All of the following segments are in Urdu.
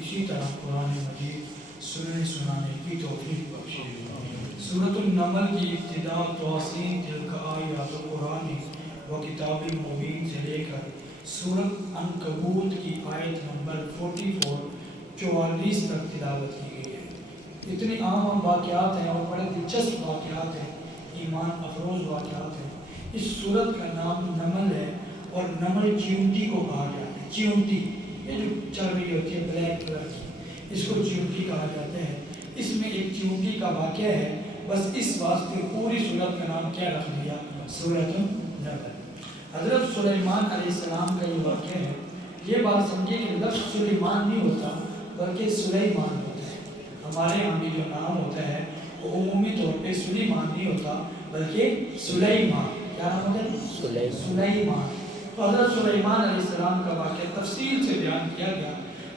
اسی طرح قرآن مجید سننے سنانے کی توفیق بخشے۔ سورۃ النمل کی ابتدا توسین تلک آیات قرآن و کتاب مبین سے لے کر سورۃ عنکبوت کی آیت نمبر 44 تک تلاوت کی گئی ہے۔ اتنی عام واقعات ہیں اور بڑے دلچسپ واقعات ہیں، ایمان افروز واقعات ہیں۔ اس سورت کا نام نمل ہے اور نمل چیونٹی کو کہا جاتا ہے۔ چیونٹی یہ جو چل رہی ہوتی ہے بلیک کلر کی، اس کو چیونٹی کہا جاتا ہے۔ اس میں ایک چیونٹی کا واقعہ ہے، بس اس واسطے پوری سورت کا نام کیا رکھ دیا؟ سورۃ النمل۔ حضرت سلیمان علیہ السلام کا یہ واقعہ ہے۔ یہ بات سمجھے کہ لفظ سلیمان نہیں ہوتا بلکہ سلیمان ہوتا ہے۔ ہمارے یہاں بھی جو نام ہوتا ہے وہ عمومی طور پہ سلیمان نہیں ہوتا بلکہ سلیمان۔ کیا نام ہوتا ہے؟ سلیمان۔ تو حضرت سلیمان علیہ السلام کا واقعہ تفصیل سے بیان کیا گیا،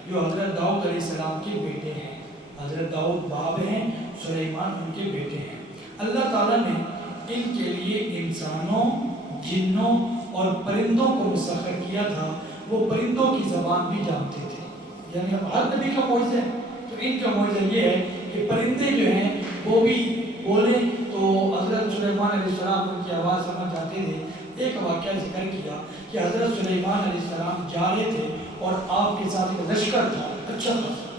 جو حضرت داؤد علیہ السلام کے بیٹے ہیں۔ حضرت داؤد باپ ہیں، سلیمان ان کے بیٹے ہیں۔ اللہ تعالیٰ نے ان کے لیے انسانوں، جنوں اور پرندوں کو مسخر کیا تھا۔ وہ پرندوں کی زبان بھی جانتے تھے، یعنی ہر نبی کا معجزہ ہے۔ تو ان کا معجزہ یہ ہے کہ پرندے جو ہیں وہ بھی بولیں تو حضرت سلیمان علیہ السلام ان کی آواز سمجھ جاتے تھے۔ ایک واقعہ ذکر کیا کہ حضرت سلیمان علیہ السلام جا رہے تھے اور آپ کے ساتھ ایک لشکر تھا، اچھا خاصا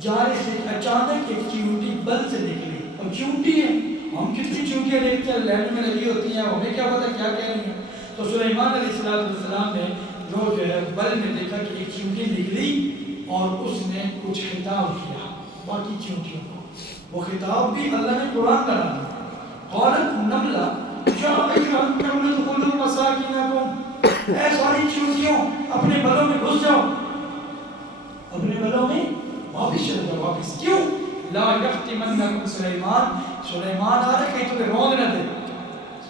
جا رہے تھے، اچانک ایک چیونٹی بل سے نکلی۔ اور چیونٹی ہے، ہم کتنی چیونٹیاں دیکھتے ہیں لینڈ میں لگی ہوتی ہیں، ہمیں کیا پتا کیا کہہ رہی ہیں۔ تو سلیمان علیہ السلام نے جو ہے بل میں دیکھا کہ ایک چیونٹی نکلی اور اس نے کچھ خطاب کیا باقی چیونٹیوں کو۔ وہ خطاب بھی اللہ نے قرآن کا نام ہے۔ قالت نملہ یا ایھا النملۃ ادخلوا مساکنکم، اے ساری چیونٹیوں اپنے بلوں میں گھس جاؤ، اپنے بلوں میں واپس چلے جاؤ۔ واپس کیوں؟ لا یفتمنکم سلیمان، سلیمان آ رہا کہیں تمہیں روند نہ دے۔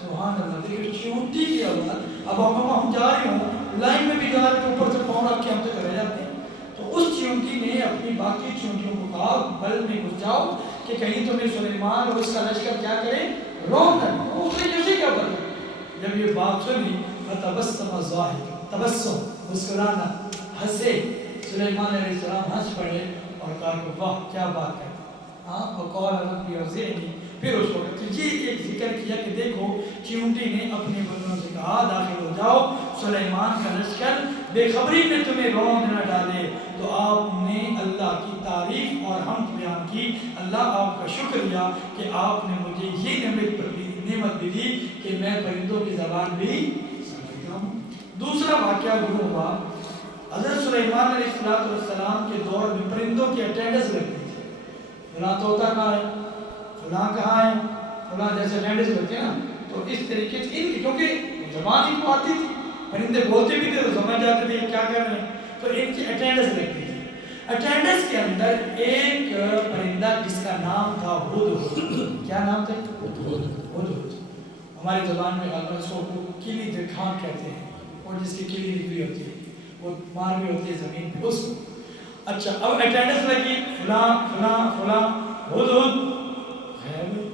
سبحان اللہ، دیکھیں چیونٹی کی اولاد۔ اب ہم جا رہے ہوں لائن میں بھی جا رہے ہیں، اوپر سے پاؤں رکھ کے ہم تک رہ جاتے ہیں۔ تو اس چیونٹی نے اپنی باقی چیونٹیوں کو کہا بل میں گھس جاؤ کہ کہیں تمہیں سلیمان اور اس کا لشکر کیا کرے؟ روند نہ دے۔ اس نے کیسے کیا پتا؟ جب یہ بات سنی فتبسم ضاحکا، تبسم مسکرانا، ہنسے۔ سلیمان علیہ السلام ہنس پڑے اور کہا کہ واہ کیا بات ہے۔ وقال ربی اوزعنی، پھر اس وقت یہ ایک ذکر کیا کہ دیکھو چیونٹی نے اپنے بندوں سے کہا داخل ہو جاؤ، سلیمان کا لشکر بے خبری میں تمہیں روند نہ ڈالے۔ تو آپ نے اللہ کی تعریف اور حمد بیان کی۔ اللہ آپ کا شکریہ کہ آپ نے مجھے یہ نعمت بھی دی کہ میں پرندوں کی زبان بھی سمجھتا ہوں۔ دوسرا واقعہ وہ ہوا، حضرت سلیمان علیہ السلام کے دور میں پرندوں کی اٹینڈنس لگتی تھی۔ فلاں طوطا کہاں ہے، فلاں کہاں ہے، فلاں جیسے اٹینڈنس لگتی ہے نا، تو اس طریقے سے ان کی کیونکہ زبان ان کو آتی تھی، پرندے بولتے بھی تھے تو سمجھ جاتے تھے کیا کر رہے ہیں، تو ان کی اٹینڈنس لگتی تھی۔ اٹینڈنس کے اندر ایک پرندہ جس کا نام تھا ہدہد۔ کیا نام تھا؟ ہدہد۔ ہماری زبان میں غالباً اس کو کیلی درخان کہتے ہیں، اور جس کی کیلی نکلی ہوتی ہے وہ مار بھی ہوتی ہے زمین پہ اس کو۔ اچھا اب اٹینڈنس لگی، فلاں فلاں فلاں ہدہد غائب ہے۔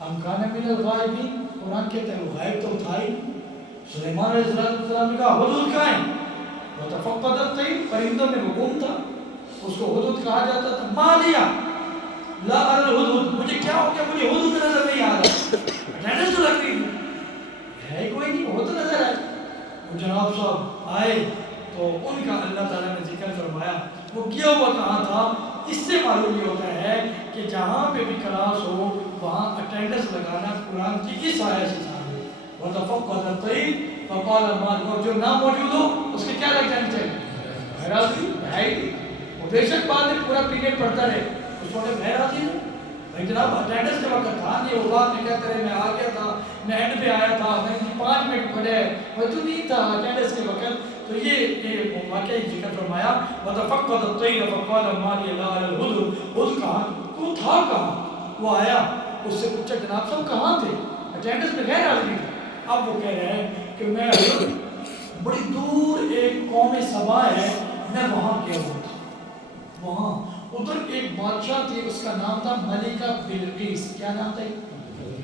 ام کان من الغائبین، قرآن کہتا ہے وہ غائب تو تھا ہی۔ سلیمان علیہ السلام نے کہا ہدہد کہاں ہے؟ وتفقد الطیر، پرندوں میں وہ گم تھا، اس کو ہدہد کہا جاتا تھا۔ ما لیا لا ارى الهدهد، مجھے کیا ہو گیا، مجھے ہدہد نظر نہیں آ رہا۔ اٹینڈنس تو لگ رہی ہے کوئی نہیں، وہ تو نظر آئے۔ وہ جناب صاحب آئے تو ان کا اللہ تعالیٰ نے ذکر فرمایا وہ کیا ہوا کہاں تھا۔ اس سے معلوم یہ ہوتا ہے کہ جہاں پہ بھی کلاس ہو وہاں اٹینڈنس لگانا قرآن کی اس آیت سے ثابت ہے۔ وتفقد الطیر فقال ما، اور جو نہ موجود ہو اس کے کیا لگ جانی چاہیے؟ حیراتی، بھائی وہ بے شک بعد میں پورا پیریڈ پڑھتا رہے، اس وقت حیراتی ہے بھائی جناب اٹینڈنس کے وقت تھا نہیں، وہ بات میں کہتے رہے میں آ گیا تھا، میں اینڈ پہ آیا تھا، میں 5 منٹ پڑھے، وہ تو نہیں تھا اٹینڈنس کے وقت۔ تو یہ واقعی ذکر فرمایا وتفقد الطیر فقال ما لی لا ارى الهدهد، ہدہد کہاں، تو تھا کہاں؟ وہ آیا، اس سے پوچھا جناب صاحب کہاں تھے؟ اٹینڈنس میں غیر حاضری تھا۔ اب وہ کہہ رہے ہیں کہ میں بڑی دور ایک قوم سبا ہے، میں وہاں گیا ہوا تھا۔ وہاں ادھر ایک بادشاہ تھی، اس کا نام تھا ملکہ بلقیس۔ کیا نام تھا؟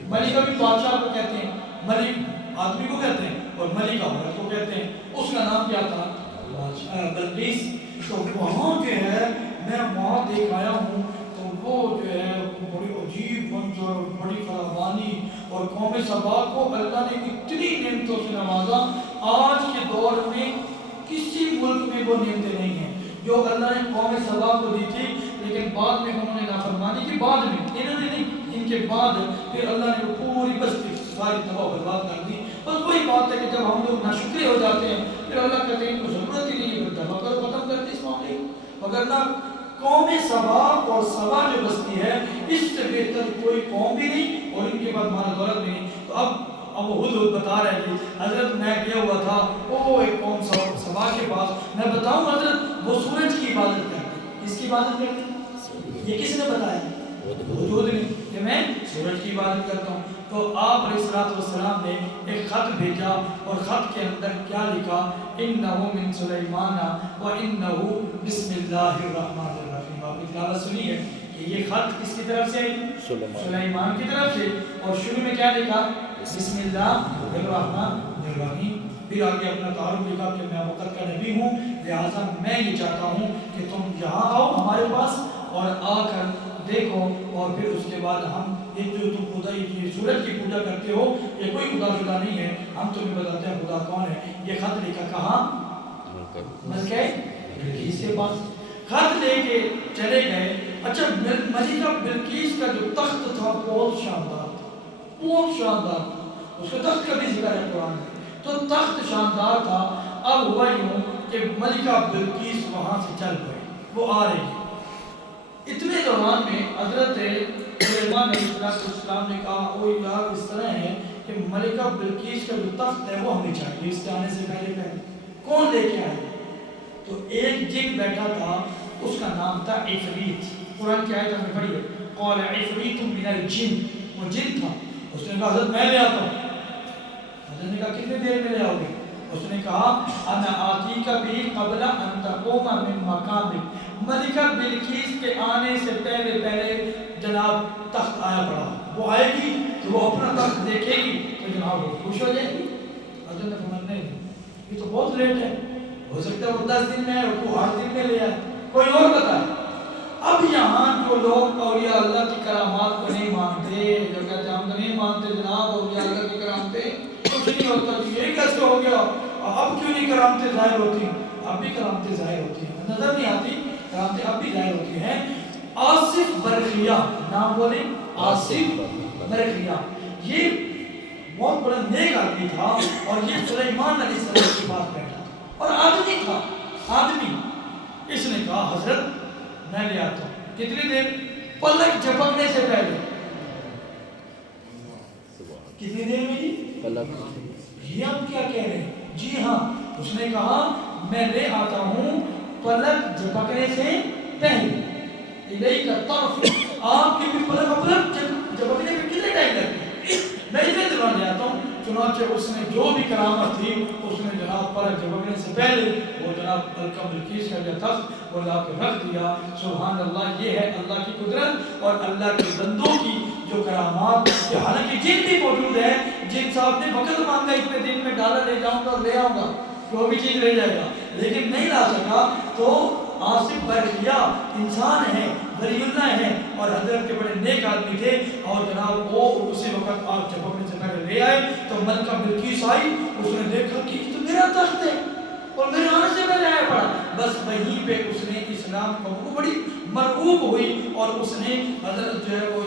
ملکہ بھی بادشاہ کو کہتے ہیں، ملک آدمی کو کہتے ہیں اور ملکہ عورت کو کہتے ہیں۔ اس کا نام کیا تھا؟ بلقیس۔ تو وہاں جو ہے میں وہاں دیکھ آیا ہوں تو وہ جو ہے بڑی عجیب منظر اور بڑی فراوانی، اور قوم سبا کو اللہ نے اتنی نعمتوں سے نوازا، آج کے دور میں کسی ملک میں وہ نعمتیں نہیں ہیں جو اللہ نے قوم سبا کو دی تھی، لیکن بعد میں انہوں نے نافرمانی کی، بعد میں انہوں نے نہیں، ان کے بعد پھر اللہ نے وہ پوری بستی ساری تباہ و برباد کر دی۔ بس وہی بات ہے کہ جب ہم لوگ ناشکرے ہو جاتے ہیں پھر اللہ کہتے ہیں ان کو ضرورت ہی نہیں ہے، دفع کرو، ختم کر دی اس معاملے کو۔ وگرنہ قوم سبا اور سبا جو بستی ہے اس سے بہتر کوئی قوم بھی نہیں اور ان کے بعد مال دولت بھی نہیں۔ تو اب وہ خود بتا رہے ہیں حضرت میں گیا ہوا تھا وہ ایک قوم سبا کے پاس، میں بتاؤں حضرت وہ سورج کی عبادت کرتے، اس کی عبادت کرتے، یہ کس نے بتایا؟ وجود نے کہ میں سورج کی عبادت کرتا ہوں۔ تو آپ علیہ الصلوۃ والسلام نے ایک خط بھیجا اور خط کے اندر کیا لکھا؟ انه من سلیمان وانه بسم اللہ الرحمن الرحیم۔ آپ نے تلاوت سنی ہے کہ یہ خط کس کی طرف سے؟ سلیمان کی طرف سے، اور شروع میں کیا لکھا؟ بسم اللہ الرحمن الرحیم۔ پھر آگے اپنا تعارف لکھا کہ میں وقت کا نبی ہوں، لہٰذا میں یہ چاہتا ہوں کہ تم یہاں آؤ ہمارے پاس اور آ کر دیکھو، اور پھر اس کے بعد ہم یہ جو تم خدا کی سورج کی پوجا کرتے ہو یہ کوئی خدا شدہ نہیں ہے، ہم تمہیں بتاتے ہیں خدا کون ہے۔ یہ خط لکھا کہاں؟ ملکہ بلقیس کے پاس، خط لے کے چلے گئے۔ اچھا ملکہ بلقیس کا جو تخت تھا بہت شاندار تھا، بہت شاندار تھا، اس کے تخت کا بھی ذکر ہے قرآن میں، تو تخت شاندار تھا۔ اب ہوا یوں کہ ملکہ بلقیس وہاں سے چل پڑی، وہ آ رہی ہے، اتنے دوران میں حضرت سلیمان علیہ السلام نے کہا او یار اس طرح ہے کہ ملکہ بلقیس کا جو تخت ہے وہ ہمیں چاہیے، اس کے آنے سے پہلے کون لے کے آئے؟ تو ایک جن بیٹھا تھا اس کا نام تھا عفریت، قرآن کی آیت ہم نے پڑھی ہے، قال عفریت من الجن، وہ جن تھا، اس نے کہا حضرت میں لے آتا ہوں۔ حضرت نے کہا کتنے دیر میں لے آؤ گے؟ اس نے کہا انا آتیک بھی قبل ان تقوم من مقامک، ملکہ بلقیس کے آنے سے پہلے جناب تخت آیا پڑا، وہ آئے گی تو وہ اپنا تخت دیکھے گی تو جناب وہ خوش ہو جائے گی۔ حضرت نے فرمایا نہیں یہ تو بہت لیٹ ہے، ہو سکتا ہے وہ 10 دن میں ہے، وہ 8 دن میں لے آئے، کوئی اور بتائے۔ اب یہاں جو لوگ اولیاء اللہ کی کرامات کو نہیں مانتے، جو کہتے ہیں ہم تو نہیں مانتے جناب اولیاء اللہ کی کرامتیں، کچھ نہیں ہوتا، یہ کیسے ہو گیا، اب کیوں نہیں کرامتیں ظاہر ہوتی؟ اب بھی کرامتیں ظاہر ہوتی ہیں، نظر نہیں آتی، کرامتیں اب بھی ظاہر ہوتی ہیں۔ آصف برقیہ، نام بولیں، آصف برقیہ، یہ بہت بڑا نیک آدمی تھا اور یہ سلیمان علیہ السلام کے پاس بیٹھا تھا اور آدمی تھا، آدمی۔ اس نے کہا حضرت میں لے آتا ہوں، کتنی دیر؟ پلک جھپکنے سے پہلے، کتنی دیر میں جی؟ یہ ہم کیا کہہ رہے ہیں؟ جی ہاں، اس نے کہا میں لے آتا ہوں پلک جھپکنے سے پہلے، الیک طرف، آپ کی بھی پلک جھپکنے میں کتنے ٹائم لگتے ہیں؟ میں اتنے دوران لے آتا ہوں۔ چنانچہ اس نے جو بھی کرامت تھی اس نے جناب پلک جھپکنے سے پہلے وہ جناب ملکہ بلقیس کا جو تخت وہ لا کے رکھ دیا۔ سبحان اللہ، یہ ہے اللہ کی قدرت اور اللہ کے بندوں کی جو کرامات، کہ حالانکہ جن بھی موجود ہے، جن صاحب نے وقت مانگا اتنے دن میں ڈالر لے جاؤں گا اور لے آؤں گا جو بھی چیز لے جائے گا، لیکن نہیں لا سکا، تو آصف برقیہ انسان ہے، ولی اللہ ہے اور حضرت کے بڑے نیک آدمی تھے، اور جناب وہ اسی وقت آپ جھپکنے سے پہلے لے آئے تو ملکہ بلقیس آئی، اس نے دیکھا کہ یہ تو میرا تخت ہے اور میرے آنے سے پہلے آیا پڑا، بس وہیں پہ اس نے اسلام کو بڑی مرعوب ہوئی اور اس نے حضرت جو ہے وہ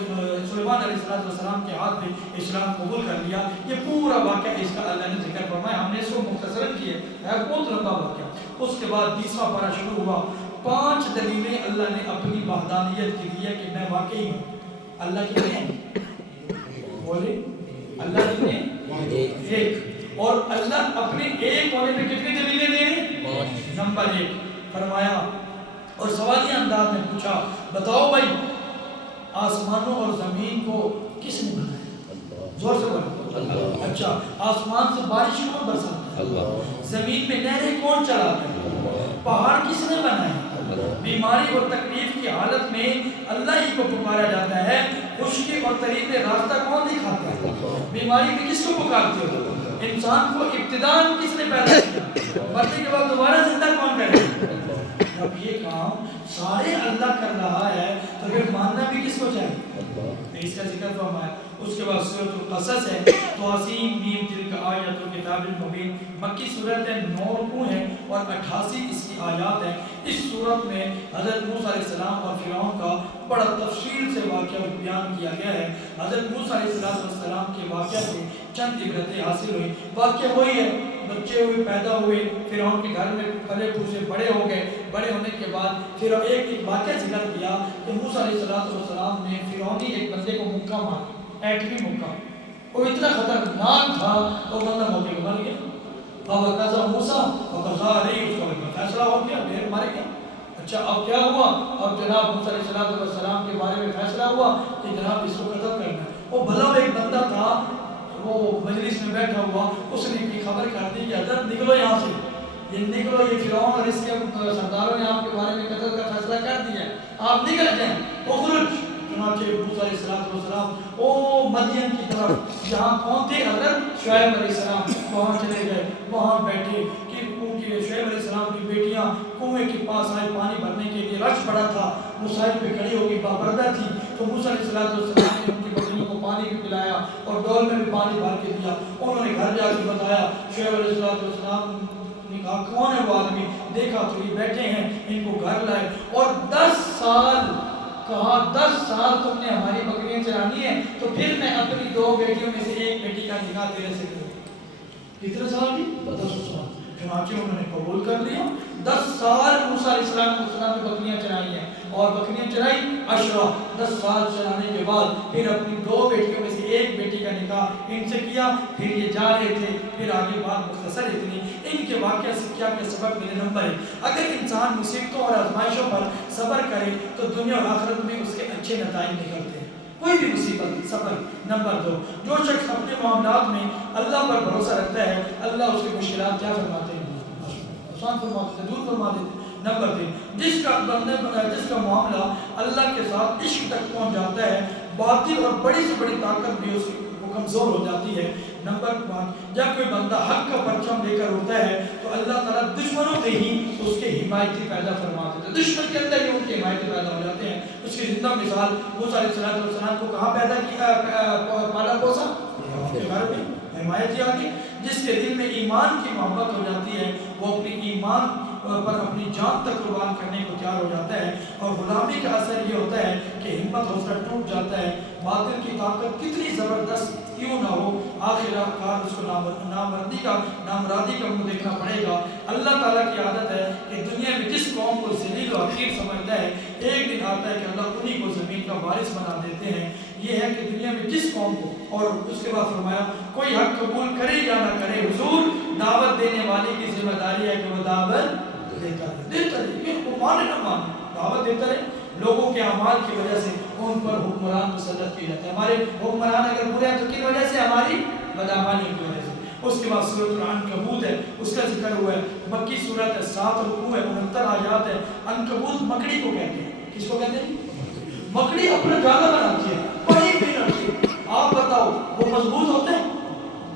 سلیمان علیہ السلام کے ہاتھ میں اسلام قبول کر لیا۔ یہ پورا واقعہ اس کا اللہ نے ذکر فرمایا، ہم نے اس کو مختصراً کیا ہے، بہت لمبا واقعہ۔ اس کے بعد 20واں پارہ شروع ہوا، 5 دلیلیں اللہ نے اپنی وحدانیت کی دی ہے کہ میں واقعی ہوں اللہ کی نہیں بولے، اللہ کی نہیں ایک، اور اللہ اپنے ایک ہونے پہ کتنی دلیلیں دے رہے ہیں؟ نمبر 1 فرمایا اور سوالیہ انداز میں پوچھا بتاؤ بھائی آسمانوں اور زمین کو کس نے بنایا؟ زور سے بولو۔ اچھا، آسمان سے بارش کون برساتا ہے؟ زمین میں نہریں کون چلاتا ہے؟ پہاڑ کس نے بنائے؟ بیماری اور تکلیف کی حالت میں اللہ ہی کو پکارا جاتا ہے۔ خشکی اور طریق راستہ کون دکھاتا ہے؟ بیماری میں کس کو پکارتے ہو؟ انسان کو ابتداء کس نے پیدا کیا؟ مرنے کے بعد دوبارہ زندہ کون کرے؟ جب یہ کام سارے اللہ کر رہا ہے تو پھر ماننا بھی کس کو چاہیے؟ اس کا ذکر فرمایا۔ اس کے بعد سورۃ القصص ہے، تواسین میم تلک آیات الکتاب المبین، مکی صورت ہے، 9 رکوع ہیں اور 88 اس کی آیات ہیں۔ اس صورت میں حضرت موسیٰ علیہ السلام اور فرعون کا بڑا تفصیل سے واقعہ بیان کیا گیا ہے۔ حضرت موسیٰ علیہ السلام کے واقعہ سے چند عبرتیں حاصل ہوئی۔ واقعہ وہی ہے، بچے ہوئے، پیدا ہوئے، فرعون کے گھر میں پلے پھوسے، بڑے ہو گئے۔ بڑے ہونے کے بعد پھر ایک واقعہ ذکر کیا کہ موسیٰ علیہ السلام نے فرعونی ایک بندے کو مکہ مارا، ایٹمی مکہ، وہ اتنا خطرناک تھا وہ بندہ موقع کو مر گیا۔ اب قضا موسیٰ وقضا علیہ، اس کا فیصلہ ہو گیا، ڈھیر مر گیا۔ اچھا اب کیا ہوا؟ اب جناب موسیٰ علیہ السلام کے بارے میں فیصلہ ہوا کہ جناب اس کو قتل کرنا ہے۔ وہ بھلا ایک بندہ تھا، وہ مجلس میں بیٹھا ہوا، اس نے کی خبر کر دی کہ حضرت نکلو یہاں سے، یہ نکلو، یہ فرعون اور اس کے سرداروں نے آپ کے بارے میں قتل کا فیصلہ کر دیا ہے، آپ نکل جائیں۔ اخرج، چنانچہ موسیٰ علیہ السلام او مدین کی طرف، جہاں کون تھے؟ حضرت شعیب علیہ السلام، وہاں چلے گئے، وہاں بیٹھے کہ کیونکہ شعیب علیہ السلام کی بیٹیاں کنویں کے پاس آئے پانی بھرنے کے لیے، رش پڑا تھا، وہ سائڈ پہ کھڑی ہو گئی، بابردہ تھی، تو موسیٰ علیہ السلام نے ان کی بچیوں کو پانی بھی پلایا اور ڈول میں بھی پانی بھر کے دیا۔ انہوں نے گھر جا کے بتایا، شعیب علیہ السلام نے کہا کون ہے وہ آدمی؟ دیکھا تو یہ بیٹھے ہیں، ان کو گھر لائے اور 10 سال کہا 10 سال تم نے ہماری بکریاں چرانی ہیں تو پھر میں اپنی 2 بیٹیوں میں سے ایک بیٹی کا نکاح تیرے سے کروں۔ کتنے سال کی؟ 10 سال۔ چنانچہ انہوں نے قبول کر لیا۔ 10 سال موسیٰ علیہ السلام نے بکریاں چرائی ہیں اور بکریاں چرائی 10 سال چلانے کے بعد پھر اپنی 2 بیٹیوں میں سے ایک بیٹی کا نکاح ان سے کیا۔ پھر یہ جا رہے تھے، پھر آگے بات مختصر اتنی، ان کے واقعہ سے کیا سبق میرے نمبر ہے؟ اگر انسان مصیبتوں اور آزمائشوں پر صبر کرے تو دنیا اور آخرت میں اس کے اچھے نتائج نکلتے ہیں۔ کوئی بھی مصیبت، صبر۔ نمبر 2، جو شخص اپنے معاملات میں اللہ پر بھروسہ رکھتا ہے، اللہ اس کی مشکلات کیا فرماتے ہیں؟ آسان فرماتے ہیں، دور فرما دیتے ہیں۔ نمبر 3، جس کا معاملہ اللہ کے ساتھ عشق تک پہنچ جاتا ہے، باطل اور بڑی سے بڑی طاقت بھی اس کی کمزور ہو جاتی ہے۔ نمبر 5، جب کوئی بندہ حق کا پرچم لے کر ہوتا ہے تو اللہ تعالیٰ دشمنوں میں ہی اس کے حمایتی پیدا فرما دیتے ہیں، دشمن کے اندر ہی ان کے حمایتی پیدا ہو جاتے ہیں۔ اس کی زندہ مثال موسیٰ علیہ السلام کو کہاں پیدا کیا، پالا پوسا؟ کے گھر میں حمایتی آتی، جس کے دل میں ایمان کی محبت ہو جاتی ہے، وہ اپنی ایمان پر اپنی جان تک قربان کرنے کو تیار ہو جاتا ہے۔ اور غلامی کا اثر یہ ہوتا ہے کہ ہمت حوصلہ ٹوٹ جاتا ہے، باطل کی طاقت کتنی زبردست کیوں نہ ہو، آخر کار اس کو نامرادی کا منہ دیکھنا پڑے گا۔ اللہ تعالیٰ کی عادت ہے کہ دنیا میں جس قوم کو ذلیل و حقیر سمجھتا ہے، ایک دن آتا ہے کہ اللہ انہی کو زمین کا وارث بنا دیتے ہیں۔ یہ ہے کہ دنیا میں جس قوم کو، اور اس کے بعد فرمایا کوئی حق قبول کرے یا نہ کرے، حضور دعوت دینے والے کی ذمہ داری ہے کہ وہ دعوت دیتا رہے، وہ مانے نہ مانے، دعوت دیتا رہے۔ لوگوں کے اعمال کی وجہ سے ان پر حکمران مسلط کیے جاتے ہیں۔ ہمارے حکمران اگر برے ہیں تو کن وجہ سے؟ ہماری بدعمالی کی وجہ سے۔ اس کے بعد سورۃ العنکبوت ہے، اس کا ذکر ہوا ہے، مکی سورت ہے، 7 رکوع ہے، 69 آیات ہے۔ عنکبوت مکڑی کو کہتے ہیں، کس کو کہتے ہیں؟ مکڑی اپنا جالا بناتی ہے، بڑی بھی لڑتی ہے۔ آپ بتاؤ وہ مضبوط ہوتے ہیں؟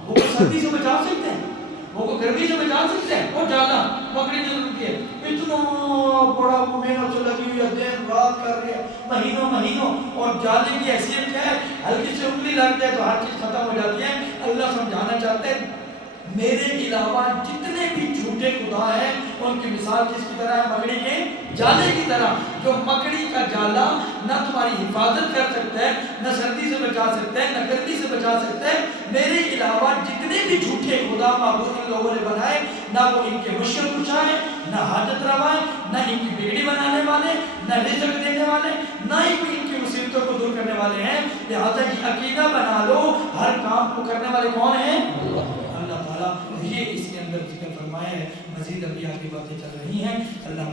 وہ سردی سے بچا سکتے ہیں؟ وہ گرمی سے بچا سکتے ہیں؟ وہ جالا مکڑی جو ہوتی ہے اتنا بڑا محنت سے لگی ہوئی ہے، دن رات کر رہی ہے، مہینوں، اور جالے کی حیثیت کیا ہے؟ ہلکی سے انگلی لگ جائے تو ہر چیز ختم ہو جاتی ہے۔ اللہ سمجھانا چاہتے ہیں میرے علاوہ جتنے بھی جھوٹے خدا ہیں ان کی مثال کس کی طرح ہے؟ مکڑی کے جالے کی طرح، جو مکڑی کا جالا نہ تمہاری حفاظت کر سکتا ہے، نہ سردی سے بچا سکتا ہے، نہ گرمی سے بچا سکتا ہے۔ میرے علاوہ جتنے بھی جھوٹے خدا معبود ان لوگوں نے بنائے، نہ وہ ان کے مشکل کشائے، نہ حاجت روائے، نہ ان کی بگڑی بنانے والے، نہ رزق دینے والے، نہ ہی ان کی مصیبتوں کو دور کرنے والے ہیں۔ لہٰذا یہ عقیدہ بنا لو، ہر کام کو کرنے والے کون ہیں؟ اللہ تعالیٰ۔ یہ اس کے اندر ذکر فرمایا ہے، مزید ابھی آگے باتیں چل رہی ہیں۔ اللہ